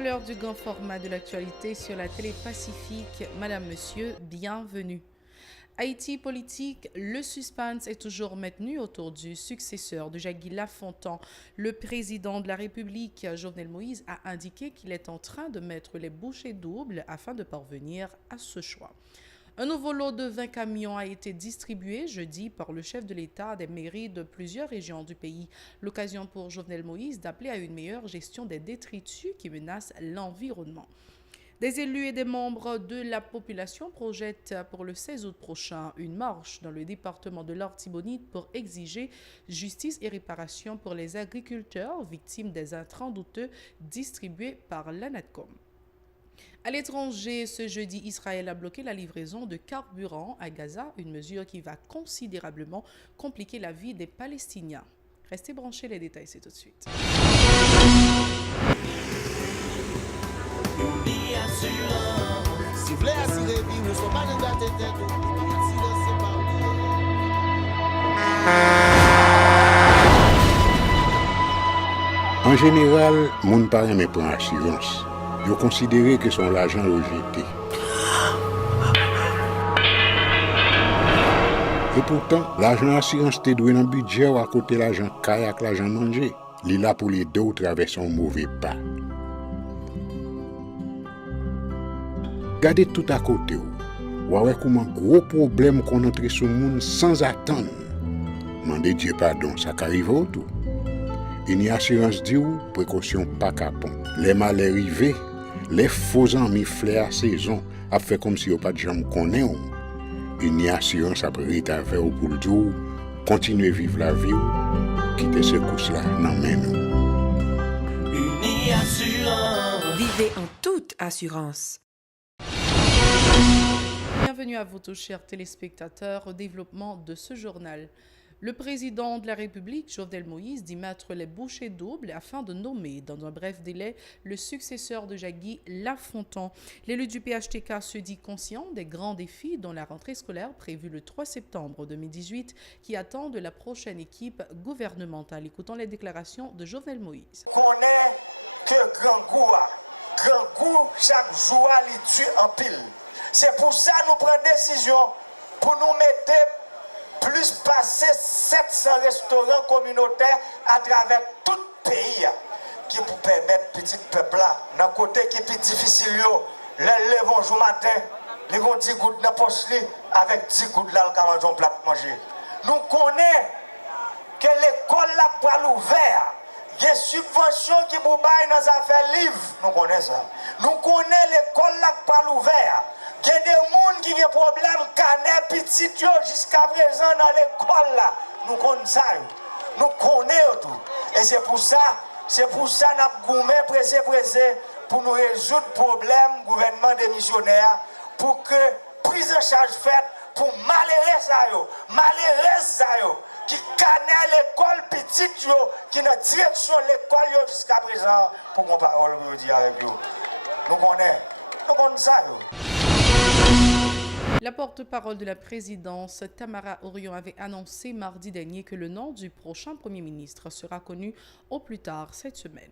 à l'heure du grand format de l'actualité sur la télé Pacifique. Madame, Monsieur, bienvenue. Haïti politique, le suspense est toujours maintenu autour du successeur de Jacques Lafontaine. Le président de la République, Jovenel Moïse, a indiqué qu'il est en train de mettre les bouchées doubles afin de parvenir à ce choix. Un nouveau lot de 20 camions a été distribué jeudi par le chef de l'État des mairies de plusieurs régions du pays. L'occasion pour Jovenel Moïse d'appeler à une meilleure gestion des détritus qui menacent l'environnement. Des élus et des membres de la population projettent pour le 16 août prochain une marche dans le département de l'Artibonite pour exiger justice et réparation pour les agriculteurs victimes des intrants douteux distribués par l'ANATCOM. À l'étranger, ce jeudi, Israël a bloqué la livraison de carburant à Gaza, une mesure qui va considérablement compliquer la vie des Palestiniens. Restez branchés, les détails, c'est tout de suite. En général, moun pa reme pran assurance. Yo considéré que son l'argent rejeté. Et pourtant, l'argent assurance te doué dans budget ou à côté l'argent kayak, l'argent manger. Li là pour les deux traverser un mauvais pas. Gardez tout à côté ou ouais comment gros problème qu'on entre sur monde sans attendre. Mandez Dieu pardon, ça qu'arrive au tout. Une assurance dit ou précaution pas capon. Les malheurs arrivés, les faux amis flair à saison a fait comme si on pas de jambe connaît. Une assurance après rétaver ou pour le dire continuer vivre la vie ou quitter ce course là dans main nous. Une assurance. Vivez en toute assurance. Bienvenue à vous tous, chers téléspectateurs, au développement de ce journal. Le président de la République, Jovenel Moïse, dit mettre les bouchées doubles afin de nommer, dans un bref délai, le successeur de Jacques Lafontaine. L'élu du PHTK se dit conscient des grands défis dont la rentrée scolaire prévue le 3 septembre 2018 qui attend de la prochaine équipe gouvernementale. Écoutons les déclarations de Jovenel Moïse. On est que grand goût, chaque jour, il tue en pile. C'est pour ça que nous prenons décision pour nous mettre plus passer 700 restaurants communautaires à travers tout le pays qui pour permettre petit peuple là dans côté qui est plus difficile les levons jour matin les vont 10 gouttes dans poche avec 10 gouttes là le manger plat manger. Nous connaissons que l'école là pas l'ouvert. Il y a des subventions qui pour bailler dans les affaires livres. Nous connaissons ça. Nous connaissons l'école là pas l'ouvert. Il y a des gens qui ont des problèmes, canet, petit, jusqu'à présent dans l'école là. Nous connaissons ça. Nous connaissons tout. Et c'est pour ça que nous avons goumé, pressé, pour nous résoudre le problème gouvernement des missionnaires, pour que prise en charge faite pour malheureux ça, qui canet l'école petite, qui est dans la direction de l'école jusqu'à présent, pour qu'on parole dire avec nous. Nous connaissons ça. La porte-parole de la présidence, Tamara Orion, avait annoncé mardi dernier que le nom du prochain Premier ministre sera connu au plus tard cette semaine.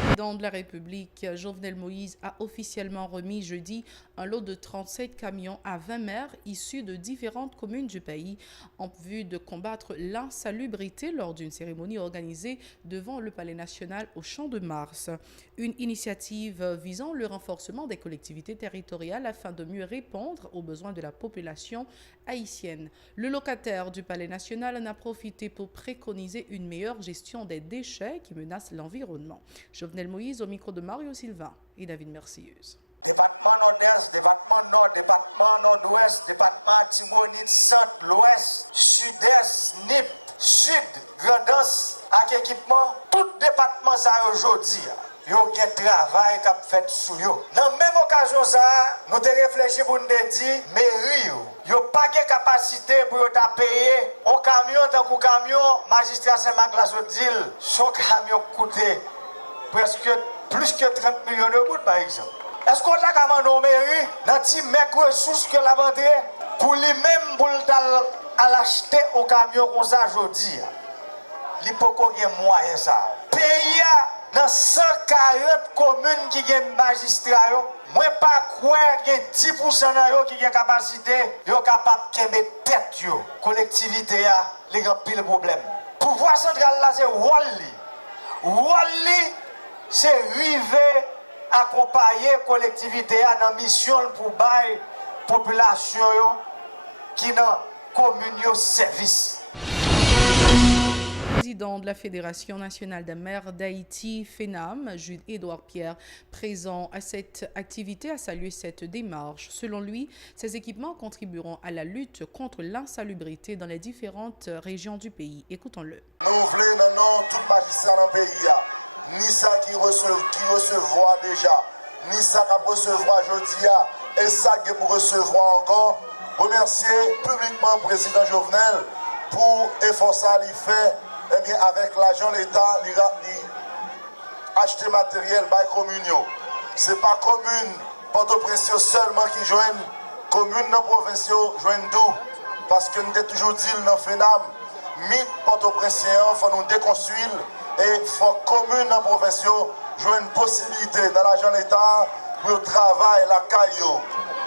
Le président de la République, Jovenel Moïse, a officiellement remis jeudi un lot de 37 camions à 20 maires issus de différentes communes du pays en vue de combattre l'insalubrité lors d'une cérémonie organisée devant le Palais national au Champ de Mars. Une initiative visant le renforcement des collectivités territoriales afin de mieux répondre aux besoins de la population haïtienne. Le locataire du Palais national en a profité pour préconiser une meilleure gestion des déchets qui menacent l'environnement. Jovenel Moïse au micro de Mario Sylvain et David Mercieuse. Département nord-est, département nord, département nord-ouest, département Timonite, centre, l'ouest, sud-est, NIP, sud, Grandance, avec équipement, tout département ça aujourd'hui. Il y a un travail qui a fait sur eux. Dans la même occasion, nous avons réfléchi pour nous dire, mairie, il n'y a pas de capacité pour payer un camion, tant qu'un camion, magistrat Saint-Marc Deal, son camion coûtait presque plus que 30 millions de gouttes par exemple. Est-ce qu'on a demandé aux mairies, dans les mêmes ressources que la vente, pour lui-même, pour l'acheter au camion comme ça aujourd'hui? Il n'y a pas de moyen ça. Pays Dans 140 communes qui ont magistrats, moi pas croire qu'il y a 10% qui ont capacité, ils sont capables de mettre tête yo. Collectivité a les grands pile problème. Pouvoir central là c'est Wally. Wally c'est river accompagner collectivité dans mission pour bailler population qui dans commune yo service. Président de la Fédération nationale des maires d'Haïti, FENAM, Jude-Édouard Pierre, présent à cette activité, a salué cette démarche. Selon lui, ces équipements contribueront à la lutte contre l'insalubrité dans les différentes régions du pays. Écoutons-le. Nous voulons tout magistrat dans le pays, ni ça qui recevoir déjà, ni ça qui recevoir aujourd'hui, et ça qui pour recevoir encore. Remercier publiquement le président Jovenel pour l'effort qu'il fait. Eh bien, avec l'argent de l'État, il acheter matériel par commune. Ce n'est pas commune Port-au-Prince seulement qui joignent, commune dans la province joignent d'où. Parce que nous avons toujours dit dans le FENAM, mythe Port-au-Prince, il faut nous déconstruire et il faut que la commune dans la province joignent une possibilité dans l'argent de l'État pour le travail, la caillou.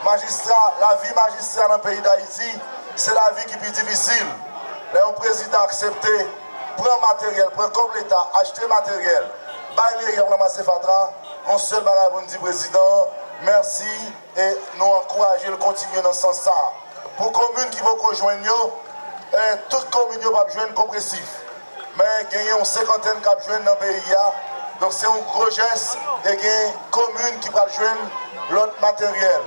Magistrat, la vie magistrale dans le pays d'Haïti, c'est la vie qui est plus difficile. Le président a accepté. Prends matériel, prends comme l'État, acheter matériel. Bailler pour ramasser Fatra. Mon seul bagage pour nous dire président, merci et nous encourager de continuer dans ce sens-là. Pour les communes qui vont rejoindre, toutes les communes ne vont pas joindre compressif. Mais il y a une cinquantaine qui vont joindre dans le pays. Donc c'est un gros geste et il y a une commune qui va joindre l'autre matériel.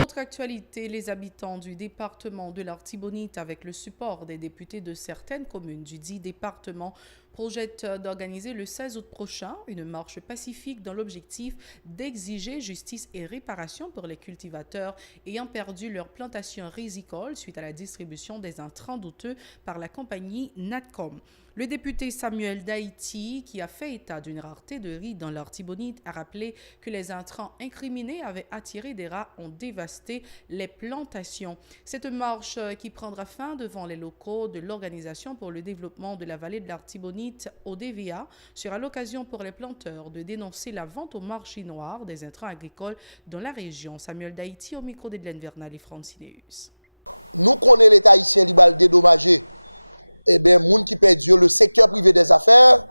Autre actualité, les habitants du département de l'Artibonite, avec le support des députés de certaines communes du dit département, projettent d'organiser le 16 août prochain une marche pacifique dans l'objectif d'exiger justice et réparation pour les cultivateurs ayant perdu leurs plantations rizicoles suite à la distribution des intrants douteux par la compagnie Natcom. Le député Samuel d'Haïti, qui a fait état d'une rareté de riz dans l'Artibonite, a rappelé que les intrants incriminés avaient attiré des rats, ont dévasté les plantations. Cette marche qui prendra fin devant les locaux de l'Organisation pour le développement de la vallée de l'Artibonite, ODVA, sera l'occasion pour les planteurs de dénoncer la vente au marché noir des intrants agricoles dans la région. Samuel d'Haïti au micro d'Edlène Vernal et Francineus. Nous connaissons l'État haïtien qui va dédommager. Eh bien, moun qui perd le secteur privé des affaires,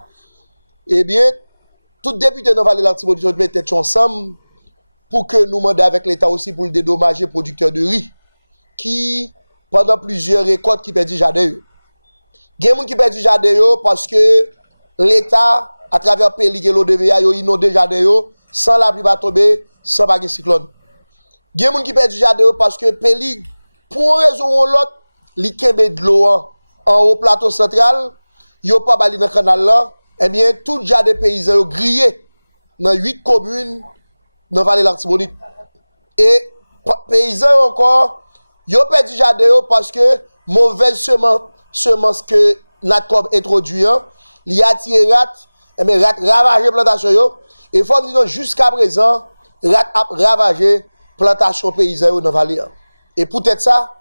eh bien, tout député dans la vallée de l'Artibonite doit être ensemble pour que nous demandions avec l'État aussi pour le dédommager producteurs de riz qui, pendant plusieurs récoltes, qui perdent jardin. Il y a des gens qui perdent jardin parce que l'État, à travers Pélig et l'ODVA, ils inondent jardin sans la pluie va tomber, sans pas de cyclone. Il y a des gens qui perdent jardin parce que Pélig, pour une raison ou l'autre, il kembe de l'eau en haut plateau central, il n'y a pas bali dans le canal là, eh bien, tout le jardin paysans ont grillé dans 8 communes dans la vallée de l'Artibonite. Et paysans encore, ils ont perdu jardin parce que mauvaise semence que Natcom introduit, il a attiré rat, et bien rat ravagé la plantation. Et il faut dire jusqu'à présent, rat a ravagé la plantation paysanne dans la vallée. Et peut-être ça,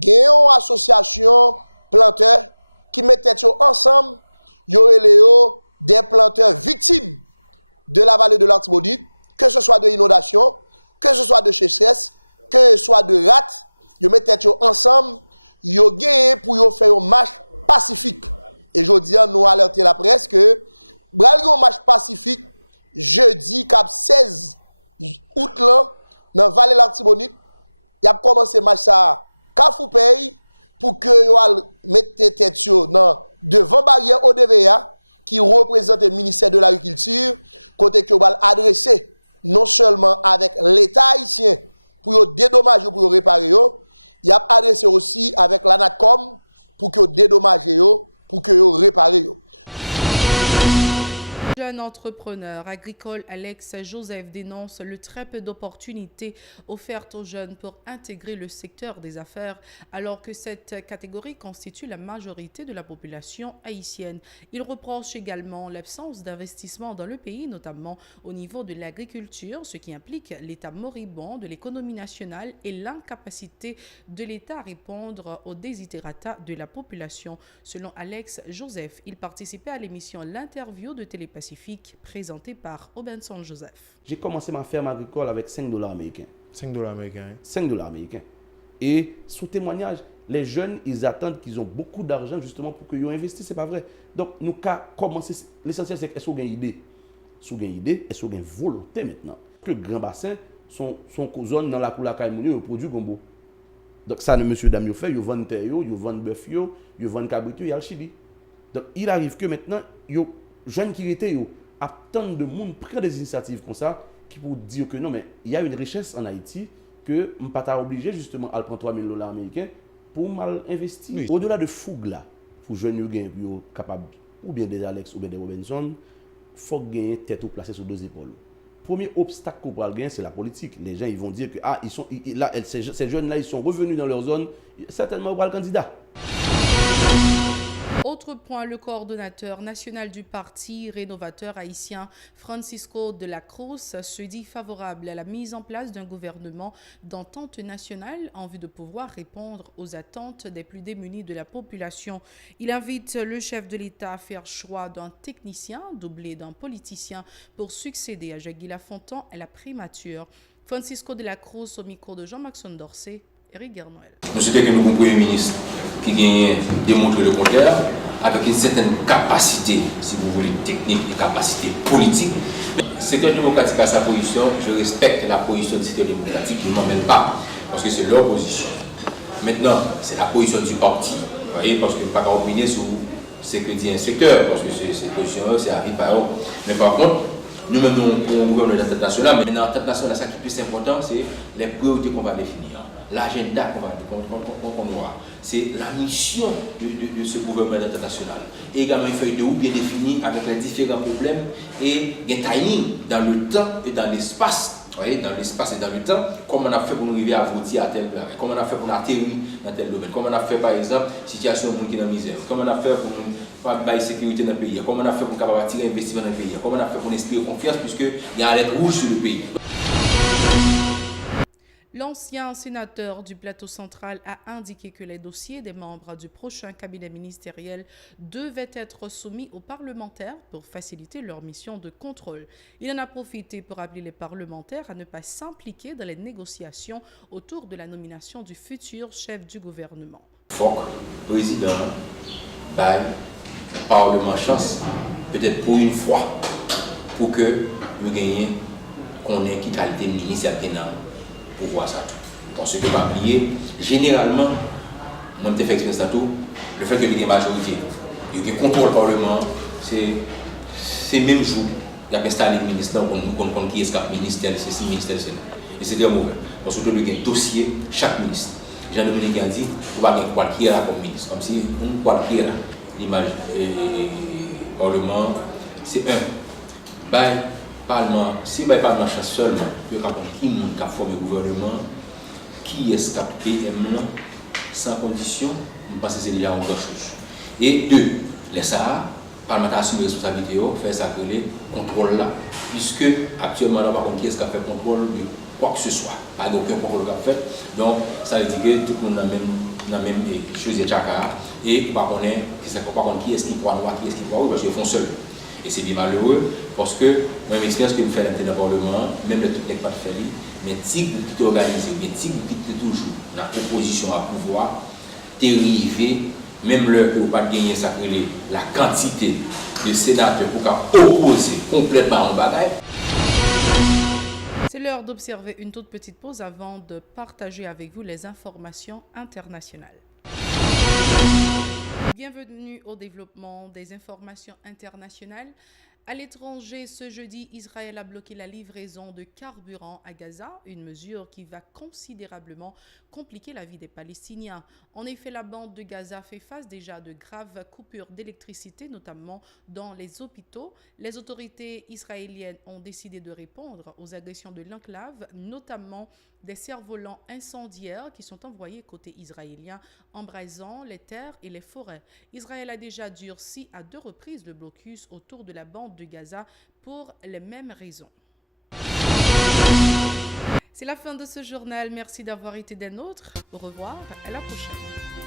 il y a une association planteurs qui mettent ensemble, il y aurait des planteurs victimes de la vallée de l'Artibonite, que ce soit de inondation, que ce soit de sécheresse, que ce soit de rats, ils mettent ensemble, ils ont gagné pour faire une marche pacifique. Et je dis, nous alerter la presse que, une marche pacifique, jeudi, cap 16 août, là, dans la vallée de l'Artibonite, il a commencé marche à Kafoupey, pour que vous mettez tête devant barrière ODVA qui représente le ministère de l'Agriculture, côté que vous adresser non seulement avec l'État haïtien pour dédommager, pour réparer, il a adressé aussi avec la Natcom pour que dédommager, pour que réparer. Jeune entrepreneur agricole Alex Joseph dénonce le très peu d'opportunités offertes aux jeunes pour intégrer le secteur des affaires, alors que cette catégorie constitue la majorité de la population haïtienne. Il reproche également l'absence d'investissement dans le pays, notamment au niveau de l'agriculture, ce qui implique l'état moribond de l'économie nationale et l'incapacité de l'État à répondre aux desiderata de la population. Selon Alex Joseph, il participait à l'émission L'interview de Télépacifique présenté par Obenson Joseph. J'ai commencé ma ferme agricole avec $5 américains. $5 américains. $5 américains. Et sous témoignage, les jeunes, ils attendent qu'ils ont beaucoup d'argent justement pour qu'ils investissent. Ce n'est pas vrai. Donc, nous avons commencé. L'essentiel, c'est est-ce qu'on a une idée? Si on a une idée, est-ce qu'on a une volonté maintenant? Que le grand bassin, son zone dans la cour de la Caïmouni, il produit gombo. Donc, ça, monsieur Dame, il fait, il vend terre, il vend bœuf, il vend cabrit, il y a le Chili. Donc, il arrive que maintenant, jeunes qui étaient à tant de monde prennent des initiatives comme ça qui pour dire que non mais il y a une richesse en Haïti que on ne pas obligé justement à prendre $3,000 américains pour mal investir. Oui. Au-delà de fougue là, pour jeunes qui sont capables ou bien des Alex ou bien des Robinson, il faut gagner tête ou placer sur deux épaules. Premier obstacle qu'on peut gagner, c'est la politique. Les gens ils vont dire que ces jeunes là ils sont revenus dans leur zone, certainement ils vont le candidat. Autre point, le coordonnateur national du parti rénovateur haïtien, Francisco de la Cruz, se dit favorable à la mise en place d'un gouvernement d'entente nationale en vue de pouvoir répondre aux attentes des plus démunis de la population. Il invite le chef de l'État à faire choix d'un technicien doublé d'un politicien pour succéder à Jacques Lafontaine à la primature. Francisco de la Cruz au micro de Jean-Maxime Dorsey. Eric Guernoël. Nous souhaitons que nous avons un Premier ministre qui a démontré le contraire, avec une certaine capacité, si vous voulez, technique et capacité politique. Le secteur démocratique a sa position, je respecte la position du secteur démocratique, je ne m'emmène pas, parce que c'est leur position. Maintenant, c'est la position du parti, vous voyez, parce que je ne peux pas opiner sur ce que dit un secteur, parce que ces positions-là, c'est arrivé par eux. Mais par contre, nous-mêmes, nous gouvernons l'entente nationale, mais dans l'entente nationale, ce qui est plus important, c'est les priorités qu'on va définir. L'agenda qu'on aura, c'est la mission de ce gouvernement international. Et également une feuille de route bien définie avec les différents problèmes et un timing dans le temps et dans l'espace. Vous voyez, dans l'espace et dans le temps, comment on a fait pour nous arriver à voter à tel plan, comment on a fait pour nous atterrir dans tel domaine, comment on a fait par exemple, situation de monde qui est dans la misère, comment on a fait pour nous faire la sécurité dans le pays, comment on a fait pour nous attirer investissement dans le pays, comment on a fait pour nous inspirer confiance puisqu'il y a un lettre rouge sur le pays. L'ancien sénateur du plateau central a indiqué que les dossiers des membres du prochain cabinet ministériel devaient être soumis aux parlementaires pour faciliter leur mission de contrôle. Il en a profité pour appeler les parlementaires à ne pas s'impliquer dans les négociations autour de la nomination du futur chef du gouvernement. Foc, président, bail, parlement chance, peut-être pour une fois, pour que nous gagnions qu'on ait qui qualité ministre pour voir ça tout. Parce que, pas oublier, généralement, moi je fais expérience à tout, le fait que il y ait une majorité, il y ait un contrôle parlement, c'est même jour, il y a installé le ministre, on compte qui est ce ministère, c'est si ministère, et c'est très mauvais. Parce que il y a un dossier, chaque ministre. Jean-Dominique a dit, on va avoir Qualquiera comme ministre, comme si on Qualquiera, l'image parlement, c'est un. Bye. Parlement, si le Parlement chasse seulement, il y a qui a formé le gouvernement, qui est ce PM sans condition, je pense que c'est déjà une autre chose. Et deux, les Sahara, le Parlement a assumé la responsabilité, fait ça que les contrôles là, puisque actuellement, on n'a pas compris qui est-ce qui a fait le contrôle de quoi que ce soit. Pas d'aucun contrôle qui a fait. Donc, ça veut dire que tout le monde a la même chose de Chaka, et on ne sait pas qui est-ce qui croit noir, qui est-ce qui croit rouge, parce qu'ils font seuls. Et c'est bien malheureux parce que moi, l'expérience que je fais dans le Parlement, même le truc n'est pas fait, mais si vous êtes organisé, mais si vous êtes toujours dans l'opposition à pouvoir, dériver, même le que vous pas gagner la quantité de sénateurs pour opposer complètement en bagaille. C'est l'heure d'observer une toute petite pause avant de partager avec vous les informations internationales. Bienvenue au développement des informations internationales. À l'étranger, ce jeudi, Israël a bloqué la livraison de carburant à Gaza, une mesure qui va considérablement compliquer la vie des Palestiniens. En effet, la bande de Gaza fait face déjà à de graves coupures d'électricité, notamment dans les hôpitaux. Les autorités israéliennes ont décidé de répondre aux agressions de l'enclave, notamment des cerfs-volants incendiaires qui sont envoyés côté israélien, embrasant les terres et les forêts. Israël a déjà durci à 2 reprises le blocus autour de la bande de Gaza pour les mêmes raisons. C'est la fin de ce journal. Merci d'avoir été des nôtres. Au revoir, à la prochaine.